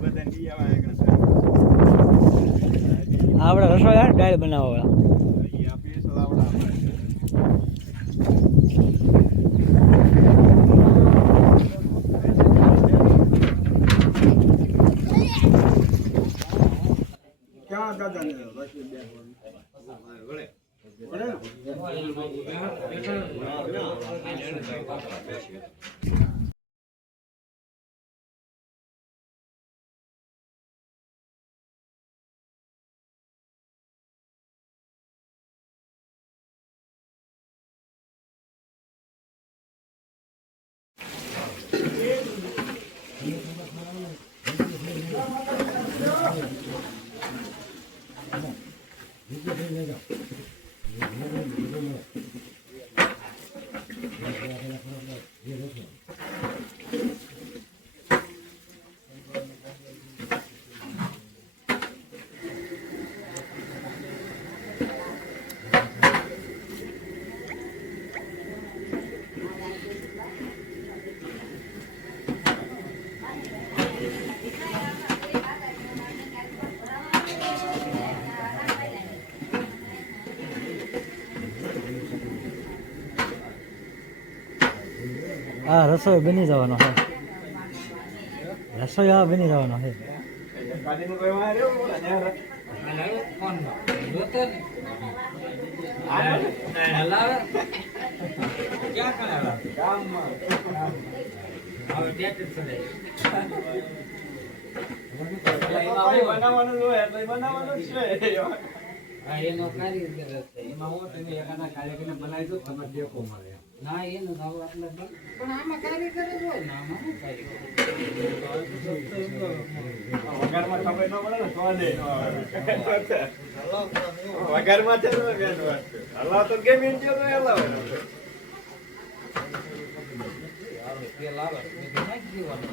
બધાને ઈ આવા આગળ છે. આપણે રસોઈ ડાળ બનાવવા આવડા ક્યાં દાદા ને રસોઈ બે વળે વળે ને? เ હા રસોઈ બની જવાનો છે રસોઈ આ બની જવાનો છે બનાવવાનું રહેવું પડે ને યાર. ગામમાં. આપણે બનાવવાનું જ હોય એટલે બનાવવાનું જ છે ના એનું ભાવ દે. પણ આમાં કારીગર જ હોય ને આમાં શું કારીગર વઘારમાં ખબર ન મળે ને સ્વાદે ન આવે. છે. હલાવ તો કેમ ઈંડ્યો તો હલાવે. તેલ આવે નાખી દેવાનું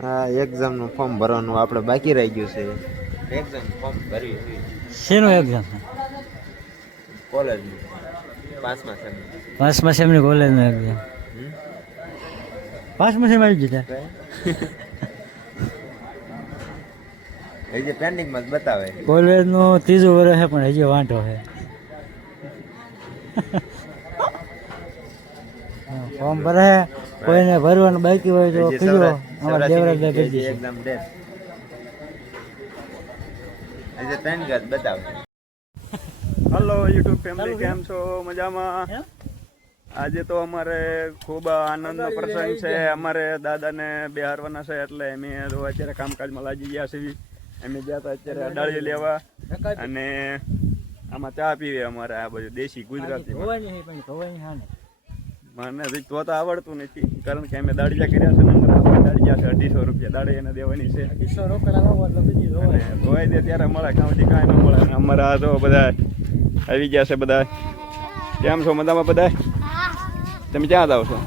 હા એક્ઝામનું ફોર્મ ભરવાનું આપણે બાકી રહી ગયું છે. એક્ઝામ ફોર્મ ભર્યું શેનું એક્ઝામ પાંચમા સેમ પાંચમા સેમની કોલેજનું એક્ઝામ પાંચમા સેમ આવી ગયા એ જે પેન્ડિંગમાં બતાવે. કોલેજનું ત્રીજું વર્ષ છે પણ હજી વાંધો છે. ફોર્મ ભરે કોઈને ભરવાનું બાકી હોય તો હજી કીધો અમારા દેવરાજભાઈ ભરી સૌરાષ્ટ્રની દેશે એક્ઝામ ડેટ એ જે પેન કાર્ડ બતાવે. હલો યુટ્યુબ ફેમિલી કેમ છો? મજામાં? આજે તો અમારે ખૂબ આનંદનો પ્રસંગ છે. અમારે દાદાને બિહારવાના છે એટલે અમે તો અત્યારે કામકાજમાં લાગી ગયા છીએ. અમે ગયા હતા અત્યારે અડાળી લેવા. અને આમાં ચા પીવે અમારે આ બધું દેશી ગુજરાતી. મને હજી તો તો આવડતું નથી કારણ કે અમે દાડિયા કર્યા છે ને અમારે દાડિયા છે અઢીસો રૂપિયા દાડે એને દેવાની છે. અઢીસો રોકડા દે ત્યારે મળે કાંઈ કાંઈ ન મળે. અમારા આ તો બધા આવી ગયા છે બધા. કેમ છો મજામાં બધા? તમે ક્યાં જાવ છો?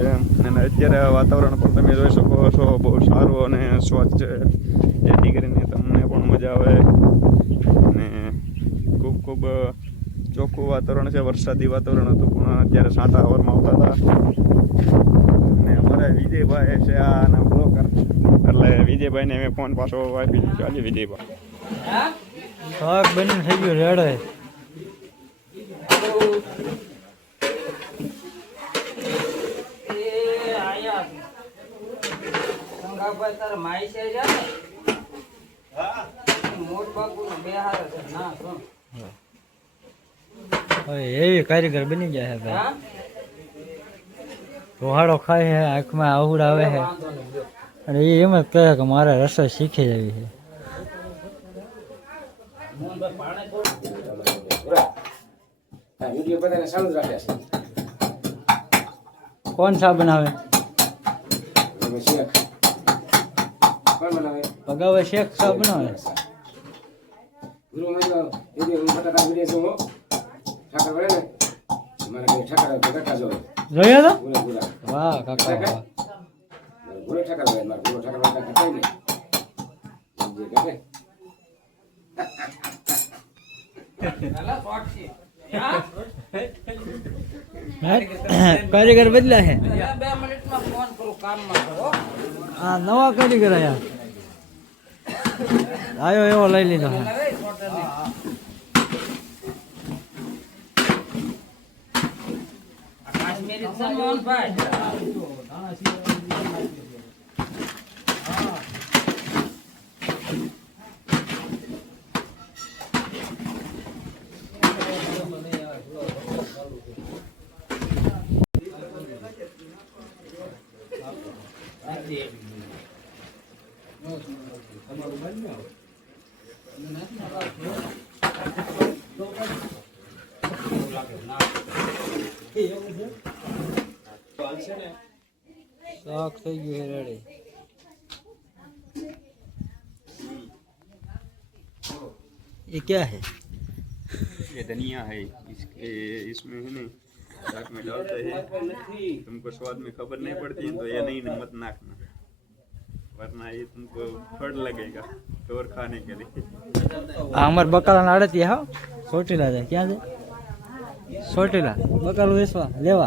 એમ. અને અત્યારે વાતાવરણ પણ તમે જોઈ શકો છો, બહુ સારું અને સ્વચ્છ છે. જેથી કરીને તમને પણ મજા આવે. અને ખૂબ ખૂબ ચોખ્ખું વાતાવરણ છે, વરસાદી વાતાવરણ હતું. પણ અત્યારે સાંટા હવારમાં આવતા હતા. અને અમારા વિજયભાઈ છે આના બ્લોકર વિજયભાઈને મેં ફોન પાછો આપી દીધો. આજે વિજયભાઈ. હા શાક બની થઈ ગયું રેડે એવી કારીગર બની ગયા છે ભાઈ. હા? રોહાડો ખાય છે આંખમાં આવડ આવે છે. અને એ એમ જ કહે કે મારે રસોઈ શીખી જવી છે. કોણ સા બનાવે? ભગાવે શેખ સા બનાવે? જોયા તો? વાહ, કાકા વાહ મારે ગુરુ ઠાકર વળે મારે ગુરુ ઠાકર વળે કાંઈ કહેવાય નહીં જે? હે? કારીગર બદલા હે બે મિનિટમાં ફોન કરું કામમાં કરો આ નવા કારીગર આયા આયો એવો લઈ લીધો કાશ્મીરી છે મોહનભાઈ શાક થઈ ગયું છે રેડી ये क्या है ये धनिया है इसके इसमें है नहीं साग में डालते हैं तुमको स्वाद में खबर नहीं पड़ती है तो ये नहीं ना मत नाखना वरना ये तुमको फड़ लगेगा तो और खाने के लिए આ અમાર બકાલા આડતી હા સોટીલા જાય ક્યાં જાય सोटेला बकल वेसवा लेवा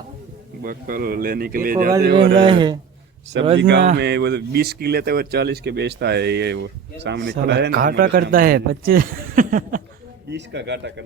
बकल लेने के लिए जाते और है सब्ज़ी गाँव में वो बीस की लेता है और चालीस के बेचता है ये वो सामने खड़ा है घाटा करता है बच्चे बीस का घाटा